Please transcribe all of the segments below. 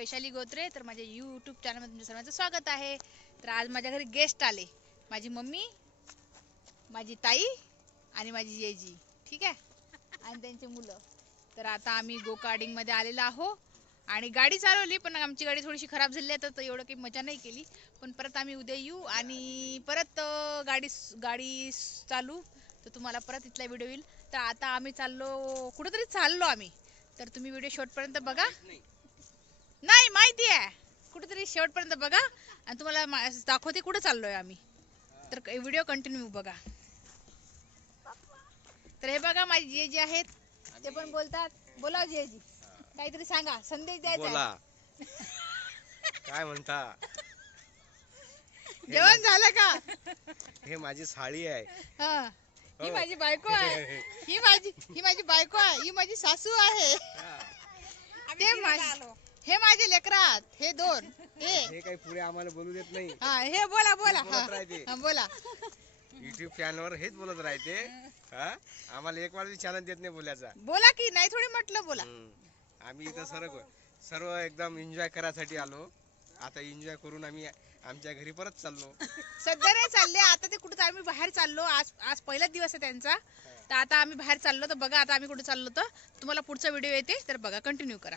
वैशाली गोत्रे. तर माझ्या यूट्यूब चॅनलमध्ये तुमच्या सर्वांचं स्वागत आहे. तर आज माझ्या घरी गेस्ट आले. माझी मम्मी, माझी ताई आणि माझी जेजी, ठीक आहे, आणि त्यांची मुलं. तर आता आम्ही गो कार्डिंग मध्ये आलेलो आहो आणि गाडी चालवली, पण आमची गाडी थोडीशी खराब झाली आहे, तर एवढं काही मजा नाही केली. पण परत आम्ही उद्या येऊ आणि परत गाडी चालू, तर तुम्हाला परत इथला व्हिडिओ येईल. तर आता आम्ही कुठेतरी चाललो आम्ही, तर तुम्ही व्हिडिओ शेवटपर्यंत बघा. नाही माहिती आहे, कुठेतरी शेवटपर्यंत बघा आणि तुम्हाला दाखवते कुठे चाललोय आम्ही. तर व्हिडिओ कंटिन्यू बघा. तर हे बघा माझी जेजी आहेत, ते पण बोलतात. बोला जेजी, काहीतरी सांगा, संदेश द्यायचा. बोला. काय म्हणता? जेवण झालं का? हे माझी साडी आहे. हा, ही माझी बायको आहे. ही माझी बायको आहे. ही माझी सासू आहे. हे माझे लेकरात, हे दोन. हे काही पुढे आम्हाला बोलू देत नाही. हा, हे बोला बोला. हा, बोला. युट्यूब चॅनलवर हेच बोलत राहते. हा, आम्हाला एक वेळा चॅनल देत नाही बोलायचा. बोला की नाही, थोडी म्हटलं बोला. आम्ही इथं सर्व एकदम एन्जॉय करायसाठी आलो. आता एन्जॉय करून आम्ही आमच्या घरी परत चाललो. सध्या नाही चालले, आता ते कुठं आम्ही बाहेर चाललो. आज पहिलाच दिवस आहे त्यांचा, तर आता आम्ही बाहेर चाललो. तर बघा आता आम्ही कुठे चाललो, तर तुम्हाला पुढचा व्हिडिओ येते, तर बघा, कंटिन्यू करा.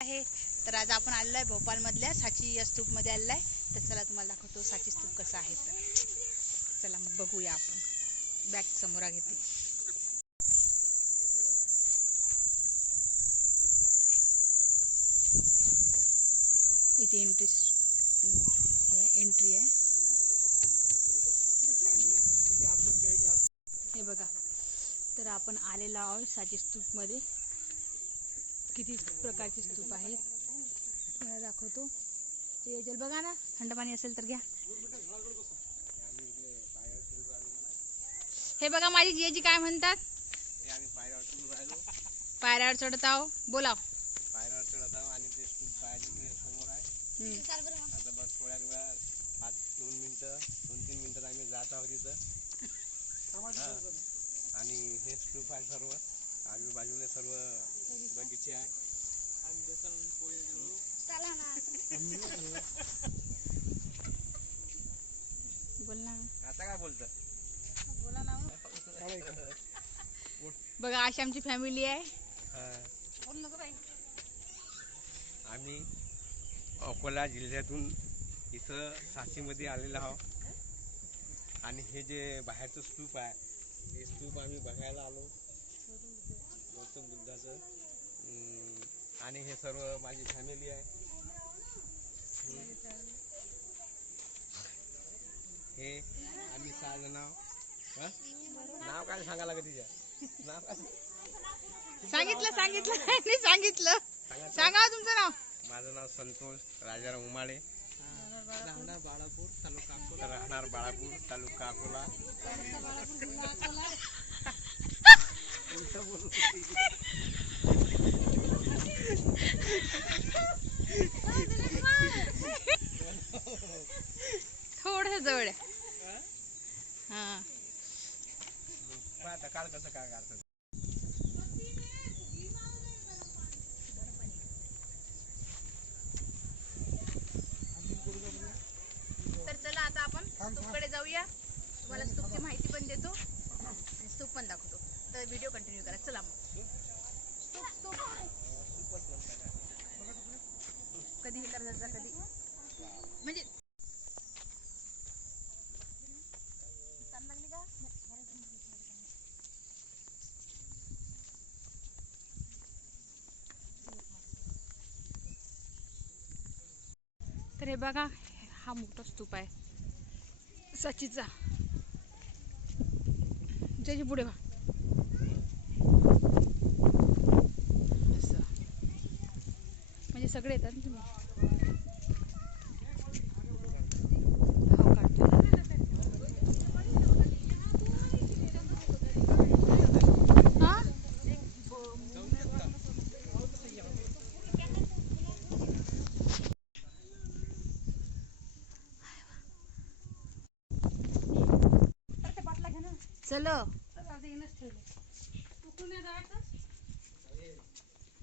आहे तर आज आपण आलेलो आहे भोपाळ मधल्या साची स्तूप मध्ये आलेलो आहे. तर चला तुम्हाला दाखवतो साची स्तूप कसा आहे. तर चला मग बघूया आपण. बॅक समोर घेते. इथे एंट्री आहे. हे बघा, तर आपण आलेलो आहोत साची स्तूप मध्ये. किती प्रकारचे स्तूप आहेत तुम्हाला दाखवतो. ते बघा ना, थंड पाणी असेल तर घ्या. हे बघा माझी जेजी काय म्हणतात. पायऱ्यावर चढत आहो. बोला. पायऱ्यावर चढत आहो आणि ते स्तूप पायाच्या समोर आहे. आता बस थोड्या वेळा 2-3 मिनिटात आम्ही जात आहोत तिथं. आणि हे स्तूप आहे सर्व आजूबाजूला सर्व बगीचे आहे. बोल ना. आता काय बोलत? बोला ना. बघा अशी आमची फॅमिली आहे. आम्ही अकोला जिल्ह्यातून इथं साचीमध्ये आलेलो आहोत आणि हे जे बाहेरचं स्तूप आहे, हे स्तूप आम्ही बघायला आलो, गौतम बुद्धाचं. आणि हे सर्व माझी फॅमिली आहे. हे आम्ही 6 जण आहोत. नाव काय सांगा लागत तिच्या? नाव काय सांगितलं. सांगा तुमचं नाव. माझं नाव संतोष राजाराम उमाळे, राहणार बाळापूर, तालुका अकोला. थोडं जवळ आहे. हा, आता काल कसं काय करतात. तर चला आता आपण स्तूपकडे जाऊया. तुम्हाला स्तूपची माहिती पण देतो आणि स्तूप पण दाखवतो. तर व्हिडिओ कंटिन्यू करा. चला मग. स्तूप कधी हे करायचं, कधी म्हणजे तर हे बघा, हा मोठा स्तूप आहे साचीचा. त्याची पुढे व्हा. असं म्हणजे सगळे येतात ना तुम्ही. हो काढतो. हा, चलो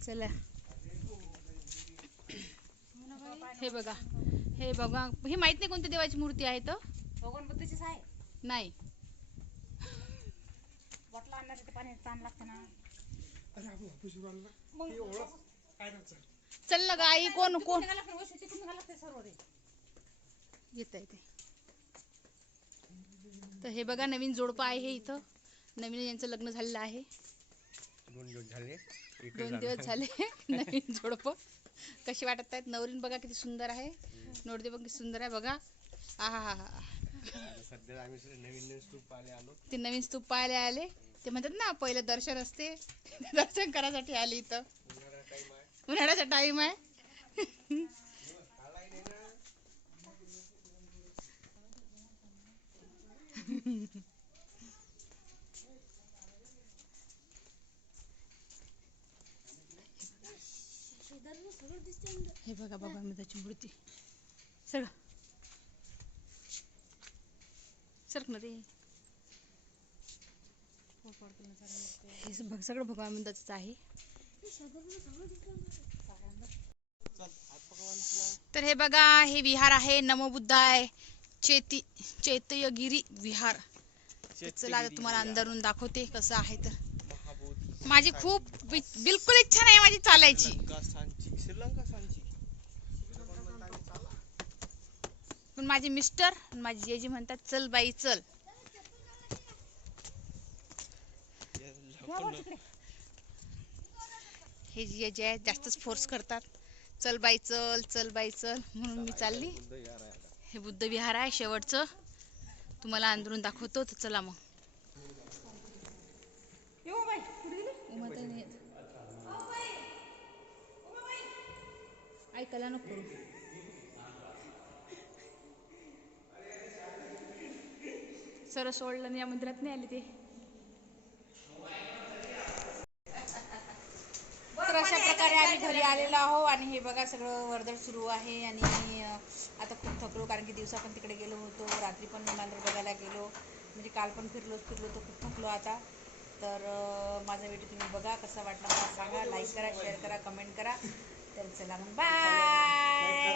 चला. हे बघा, हे बघा, हे माहित नाही कोणत्या देवाची मूर्ती आहे तर भगवान बुद्धीचीच आहे. नाही. बॉटल आणण्याचं ते पाणी ताण लागतं ना. चल ना ग आई, कोण कोण निघाला पण वस्तू तिकडून निघाला ते सर्व ते. येत आहे ते. तर हे बघा नवीन जोडपं आहे हे इथं. नवीन यांचं लग्न झालेलं आहे. 2 दिवस झाले. 2 दिवस झाले नवीन जोडपं. कशी वाटत आहेत नवरीन बघा किती सुंदर आहे. नोरदे बघ किती सुंदर आहे बघा. आहा हा हा. सध्या आम्ही नवीन स्तूप पाहायला आलो. ते नवीन स्तूप पाहायला आले. ते म्हणतात ना पहिलं दर्शन असते. दर्शन करायसाठी आले इथं. उन्हाळ्याचा टाइम आहे. हे बघा बाबा त्याची मूर्ती. सर सरक ना रे. हे बघ सगळं भगवान बुद्धाचंच आहे. तर हे बघा हे विहार आहे. नमोबुद्धाय चैत्यगिरी विहार. चला आता तुम्हाला अंदरून दाखवते कसं आहे. तर माझी खूप बिलकुल इच्छा नाही माझी चालायची. पण माझे मिस्टर आणि माझी जेजी म्हणतात चल बाई चल. हे जे आहे जास्तच फोर्स करतात. चल बाई चल, चल बाई चल, म्हणून मी चालली. हे बुद्ध विहार आहे शेवटचं. तुम्हाला अंदरून दाखवतो. तर चला मग. ऐकायला नको करू. सर सोडलं आणि या मंदिरात नाही आले ते. तर अशा प्रकारे आम्ही घरी आलेलो आहो. आणि हे बघा सगळं वर्दळ सुरू आहे. आणि आता खूप थकलो कारण की दिवसा पण तिकडे गेलो होतो. रात्री पण मंदिर बघायला गेलो. म्हणजे काल पण फिरलो तर खूप थकलो आता. तर माझा व्हिडिओ तुम्ही बघा कसा वाटला मला सांगा. लाईक करा, शेअर करा, कमेंट करा. तर चला मग बाय.